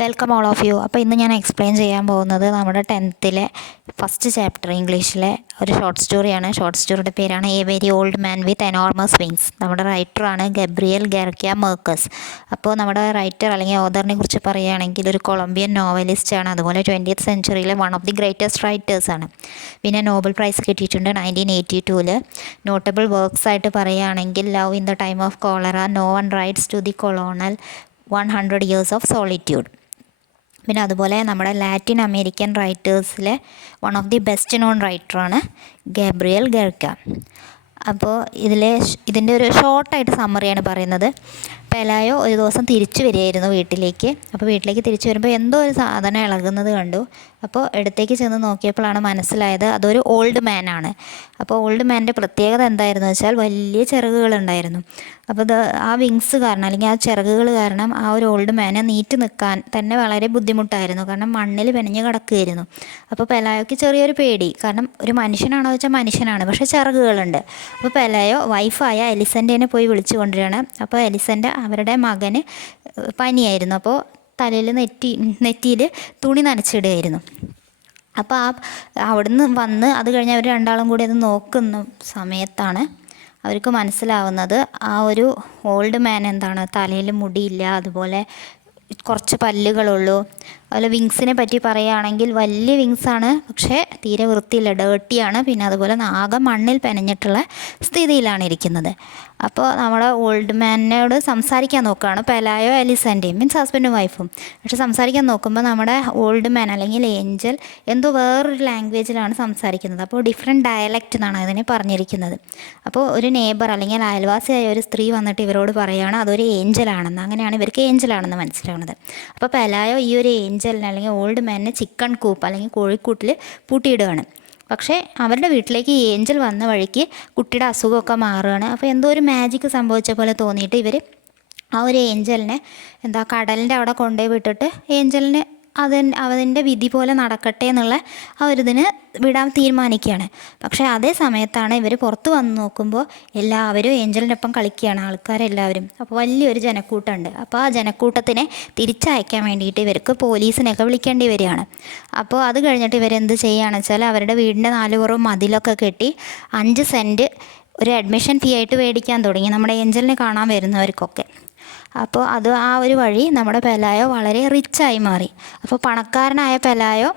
Welcome all of U. അപ്പോൾ ഇന്ന് ഞാൻ എക്സ്പ്ലെയിൻ ചെയ്യാൻ പോകുന്നത് നമ്മുടെ 10th ഫസ്റ്റ് ചാപ്റ്റർ ഇംഗ്ലീഷിലെ ഒരു ഷോർട്ട് സ്റ്റോറിയാണ്. ഷോർട്ട് സ്റ്റോറിയുടെ പേരാണ് A very old man with enormous wings. നമ്മുടെ റൈറ്ററാണ് ഗബ്രിയേൽ ഗാർസിയ മാർക്വസ്. അപ്പോൾ നമ്മുടെ റൈറ്റർ അല്ലെങ്കിൽ ഓഥറിനെ കുറിച്ച് പറയുകയാണെങ്കിൽ ഒരു കൊളംബിയൻ നോവലിസ്റ്റാണ്. അതുപോലെ 20th സെഞ്ച്വറിയിലെ വൺ ഓഫ് ദി ഗ്രേറ്റസ്റ്റ് റൈറ്റേഴ്സാണ്. പിന്നെ നോബൽ പ്രൈസ് കിട്ടിയിട്ടുണ്ട് 1982. നോട്ടബിൾ വർക്ക്സ് ആയിട്ട് പറയുകയാണെങ്കിൽ love in the time of cholera, no one writes to the colonel, 100 years of solitude. പിന്നെ അതുപോലെ നമ്മുടെ ലാറ്റിൻ അമേരിക്കൻ റൈറ്റേഴ്സിലെ one of the best known റൈറ്ററാണ് ഗബ്രിയേൽ ഗാർസിയ. അപ്പോൾ ഇതിൻ്റെ ഒരു ഷോർട്ടായിട്ട് സമ്മറിയാണ് പറയുന്നത്. പെലായോ ഒരു ദിവസം തിരിച്ചു വരികയായിരുന്നു വീട്ടിലേക്ക്. അപ്പോൾ വീട്ടിലേക്ക് തിരിച്ചു വരുമ്പോൾ എന്തോ ഒരു സാധനം ഇളകുന്നത് കണ്ടു. അപ്പോൾ അടുത്തേക്ക് ചെന്ന് നോക്കിയപ്പോഴാണ് മനസ്സിലായത് അതൊരു ഓൾഡ് മാനാണ്. അപ്പോൾ ഓൾഡ് മാൻ്റെ പ്രത്യേകത എന്തായിരുന്നു വെച്ചാൽ വലിയ ചിറകുകളുണ്ടായിരുന്നു. അപ്പോൾ ആ വിങ്സ് കാരണം അല്ലെങ്കിൽ ആ ചിറകുകൾ കാരണം ആ ഒരു ഓൾഡ് മാനെ നീറ്റ് നിൽക്കാൻ തന്നെ വളരെ ബുദ്ധിമുട്ടായിരുന്നു. കാരണം മണ്ണിൽ പെനഞ്ഞ് കിടക്കുകയായിരുന്നു. അപ്പോൾ പെലായോയ്ക്ക് ചെറിയൊരു പേടി. കാരണം ഒരു മനുഷ്യനാണോ വെച്ചാൽ മനുഷ്യനാണ്, പക്ഷേ ചിറകുകളുണ്ട്. അപ്പോൾ പെലായോ വൈഫായ എലിസൻറ്റേനെ പോയി വിളിച്ചു കൊണ്ടുവരികയാണ്. അപ്പോൾ എലിസൻറ്റ അവരുടെ മകന് പനിയായിരുന്നു. അപ്പോൾ തലയിൽ നെറ്റിയിൽ തുണി നനച്ചിടുകയായിരുന്നു. അപ്പോൾ അവിടുന്ന് വന്ന് അത് കഴിഞ്ഞ് അവർ രണ്ടാളും കൂടി അത് നോക്കുന്ന സമയത്താണ് അവർക്ക് മനസ്സിലാവുന്നത് ആ ഒരു ഓൾഡ് മാൻ എന്താണ്, തലയിൽ മുടിയില്ല, അതുപോലെ കുറച്ച് പല്ലുകളുള്ളൂ. അതുപോലെ വിങ്സിനെ പറ്റി പറയുകയാണെങ്കിൽ വലിയ വിങ്സാണ്, പക്ഷേ തീരെ വൃത്തിയില്ല, ഡേർട്ടിയാണ്. പിന്നെ അതുപോലെ ആകെ മണ്ണിൽ പെനഞ്ഞിട്ടുള്ള സ്ഥിതിയിലാണ് ഇരിക്കുന്നത്. അപ്പോൾ നമ്മുടെ ഓൾഡ് മാനോട് സംസാരിക്കാൻ നോക്കുകയാണ് പെലായോ എലിസൻറ്റയും, മീൻസ് ഹസ്ബൻഡും വൈഫും. പക്ഷെ സംസാരിക്കാൻ നോക്കുമ്പോൾ നമ്മുടെ ഓൾഡ് മാൻ അല്ലെങ്കിൽ ഏഞ്ചൽ എന്തോ വേറൊരു ലാംഗ്വേജിലാണ് സംസാരിക്കുന്നത്. അപ്പോൾ ഡിഫറെൻറ്റ് ഡയലക്റ്റ് എന്നാണ് അതിനെ പറഞ്ഞിരിക്കുന്നത്. അപ്പോൾ ഒരു നെയ്ബർ അല്ലെങ്കിൽ അയൽവാസിയായ ഒരു സ്ത്രീ വന്നിട്ട് ഇവരോട് പറയുകയാണ് അതൊരു ഏഞ്ചലാണെന്ന്. അങ്ങനെയാണ് ഇവർക്ക് ഏഞ്ചലാണെന്ന് മനസ്സിലാവുന്നത്. അപ്പോൾ പെലായോ ഈ ഒരു ഏഞ്ചലിനെ അല്ലെങ്കിൽ ഓൾഡ് മാനിനെ ചിക്കൺ കൂപ്പ് അല്ലെങ്കിൽ കോഴിക്കൂട്ടിൽ പൂട്ടിയിടുകയാണ്. പക്ഷേ അവരുടെ വീട്ടിലേക്ക് ഈ ഏഞ്ചൽ വന്ന വഴിക്ക് കുട്ടിയുടെ അസുഖമൊക്കെ മാറുകയാണ്. അപ്പോൾ എന്തോ ഒരു മാജിക്ക് സംഭവിച്ച പോലെ തോന്നിയിട്ട് ഇവർ ആ ഒരു ഏഞ്ചലിനെ കടലിൻ്റെ അവിടെ കൊണ്ടുപോയി വിട്ടിട്ട് ഏഞ്ചലിന് അതിൻ്റെ വിധി പോലെ നടക്കട്ടെ എന്നുള്ള ആ ഒരു ഇതിന് വിടാൻ തീരുമാനിക്കുകയാണ്. പക്ഷേ അതേ സമയത്താണ് ഇവർ പുറത്ത് വന്ന് നോക്കുമ്പോൾ എല്ലാവരും ഏഞ്ചലിൻ്റെ ഒപ്പം കളിക്കുകയാണ്, ആൾക്കാരെല്ലാവരും. അപ്പോൾ വലിയൊരു ജനക്കൂട്ടമുണ്ട്. അപ്പോൾ ആ ജനക്കൂട്ടത്തിനെ തിരിച്ചയക്കാൻ വേണ്ടിയിട്ട് ഇവർക്ക് പോലീസിനെയൊക്കെ വിളിക്കേണ്ടി വരികയാണ്. അപ്പോൾ അത് കഴിഞ്ഞിട്ട് ഇവരെന്ത് ചെയ്യുകയാണെന്ന് വെച്ചാൽ അവരുടെ വീടിൻ്റെ നാലുപുറവും മതിലൊക്കെ കെട്ടി 5 സെൻറ്റ് ഒരു അഡ്മിഷൻ ഫീ ആയിട്ട് മേടിക്കാൻ തുടങ്ങി നമ്മുടെ ഏഞ്ചലിനെ കാണാൻ വരുന്നവർക്കൊക്കെ. അപ്പോൾ ആ ഒരു വഴി നമ്മുടെ പെലായോ വളരെ റിച്ചായി മാറി. അപ്പോൾ പണക്കാരനായ പെലായോ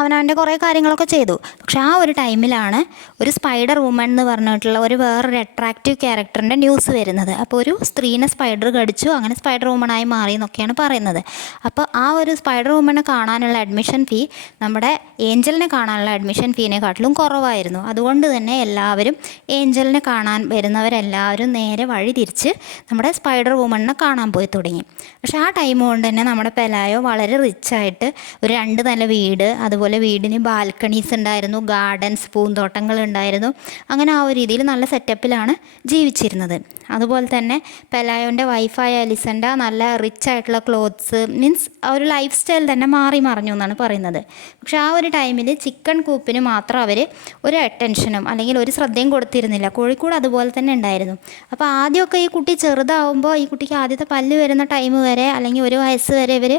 അവനവൻ്റെ കുറേ കാര്യങ്ങളൊക്കെ ചെയ്തു. പക്ഷെ ആ ഒരു ടൈമിലാണ് ഒരു സ്പൈഡർ വുമൺ എന്ന് പറഞ്ഞിട്ടുള്ള വേറൊരു അട്രാക്റ്റീവ് ക്യാരക്ടറിൻ്റെ ന്യൂസ് വരുന്നത്. അപ്പോൾ ഒരു സ്ത്രീനെ സ്പൈഡർ കടിച്ചു, അങ്ങനെ സ്പൈഡർ വുമണായി മാറി എന്നൊക്കെയാണ് പറയുന്നത്. അപ്പോൾ ആ ഒരു സ്പൈഡർ വുമനെ കാണാനുള്ള അഡ്മിഷൻ ഫീ നമ്മുടെ ഏഞ്ചലിനെ കാണാനുള്ള അഡ്മിഷൻ ഫീനെക്കാട്ടിലും കുറവായിരുന്നു. അതുകൊണ്ട് തന്നെ എല്ലാവരും ഏഞ്ചലിനെ കാണാൻ വരുന്നവരെല്ലാവരും നേരെ വഴി തിരിച്ച് നമ്മുടെ സ്പൈഡർ വുമണിനെ കാണാൻ പോയി തുടങ്ങി. പക്ഷെ ആ ടൈം കൊണ്ട് തന്നെ നമ്മുടെ പെലായോ വളരെ റിച്ചായിട്ട് ഒരു 2 നില വീട്, അതുപോലെ വീടിന് ബാൽക്കണീസ് ഉണ്ടായിരുന്നു, ഗാർഡൻസ്, പൂന്തോട്ടങ്ങൾ ഉണ്ടായിരുന്നു. അങ്ങനെ ആ ഒരു രീതിയിൽ നല്ല സെറ്റപ്പിലാണ് ജീവിച്ചിരുന്നത്. അതുപോലെ തന്നെ പെലായോൻ്റെ വൈഫായ എലിസൻറ്റ നല്ല റിച്ച് ആയിട്ടുള്ള ക്ലോത്ത്സ്, മീൻസ് ആ ഒരു ലൈഫ് സ്റ്റൈൽ തന്നെ മാറി മറിഞ്ഞു എന്നാണ് പറയുന്നത്. പക്ഷെ ആ ഒരു ടൈമിൽ ചിക്കൺ കൂപ്പിന് മാത്രം അവർ ഒരു അറ്റൻഷനും അല്ലെങ്കിൽ ഒരു ശ്രദ്ധയും കൊടുത്തിരുന്നില്ല. കോഴിക്കോട് അതുപോലെ തന്നെ ഉണ്ടായിരുന്നു. അപ്പോൾ ആദ്യമൊക്കെ ഈ കുട്ടി ചെറുതാവുമ്പോൾ ഈ കുട്ടിക്ക് ആദ്യത്തെ പല്ല് വരുന്ന ടൈം വരെ അല്ലെങ്കിൽ 1 വയസ്സ് വരെ ഇവർ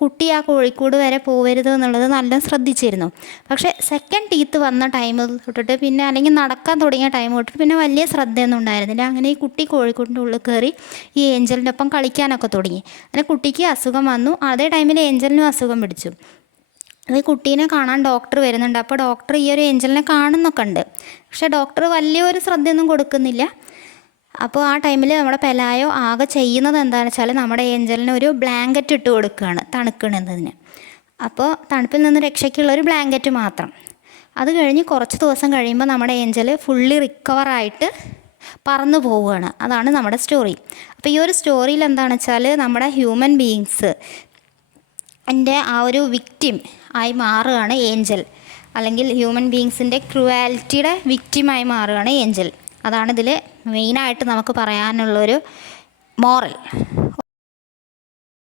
കുട്ടി ആ കോഴിക്കോട് വരെ പോകരുത് എന്നുള്ളത് നല്ല ശ്രദ്ധിച്ചിരുന്നു. പക്ഷേ സെക്കൻഡ് ടീത്ത് വന്ന ടൈം തൊട്ടിട്ട് പിന്നെ അല്ലെങ്കിൽ നടക്കാൻ തുടങ്ങിയ ടൈം തൊട്ടിട്ട് പിന്നെ വലിയ ശ്രദ്ധയൊന്നും ഉണ്ടായിരുന്നില്ല. അങ്ങനെ ഈ കുട്ടി കോഴിക്കോടിൻ്റെ ഉള്ളിൽ കയറി ഈ ഏഞ്ചലിൻ്റെ ഒപ്പം കളിക്കാനൊക്കെ തുടങ്ങി. അങ്ങനെ കുട്ടിക്ക് അസുഖം വന്നു. അതേ ടൈമിൽ ഏഞ്ചലിനും അസുഖം പിടിച്ചു. ഈ കുട്ടീനെ കാണാൻ ഡോക്ടർ വരുന്നുണ്ട്. അപ്പോൾ ഡോക്ടർ ഈ ഒരു ഏഞ്ചലിനെ കാണുന്നൊക്കെ ഉണ്ട്. പക്ഷേ ഡോക്ടർ വലിയൊരു ശ്രദ്ധയൊന്നും കൊടുക്കുന്നില്ല. അപ്പോൾ ആ ടൈമിൽ നമ്മുടെ പെലായോ ആകെ ചെയ്യുന്നത് എന്താണെന്ന് വെച്ചാൽ നമ്മുടെ ഏഞ്ചലിന് ഒരു ബ്ലാങ്കറ്റ് ഇട്ട് കൊടുക്കുകയാണ് തണുക്കണതിന്. അപ്പോൾ തണുപ്പിൽ നിന്ന് രക്ഷയ്ക്കുള്ളൊരു ബ്ലാങ്കറ്റ് മാത്രം. അത് കഴിഞ്ഞ് കുറച്ച് ദിവസം കഴിയുമ്പോൾ നമ്മുടെ ഏഞ്ചൽ ഫുള്ളി റിക്കവറായിട്ട് പറന്നു പോവുകയാണ്. അതാണ് നമ്മുടെ സ്റ്റോറി. അപ്പോൾ ഈ ഒരു സ്റ്റോറിയിൽ എന്താണെന്ന് വെച്ചാൽ നമ്മുടെ ഹ്യൂമൻ ബീയിങ്സ് ആ ഒരു വിക്റ്റിം ആയി മാറുകയാണ് ഏഞ്ചൽ, അല്ലെങ്കിൽ ഹ്യൂമൻ ബീയിങ്സിൻ്റെ ക്രൂവാലിറ്റിയുടെ വിക്റ്റിമായി മാറുകയാണ് ഏഞ്ചൽ. അതാണ് ഇതിൽ മെയിനായിട്ട് നമുക്ക് പറയാനുള്ളൊരു മോറൽ.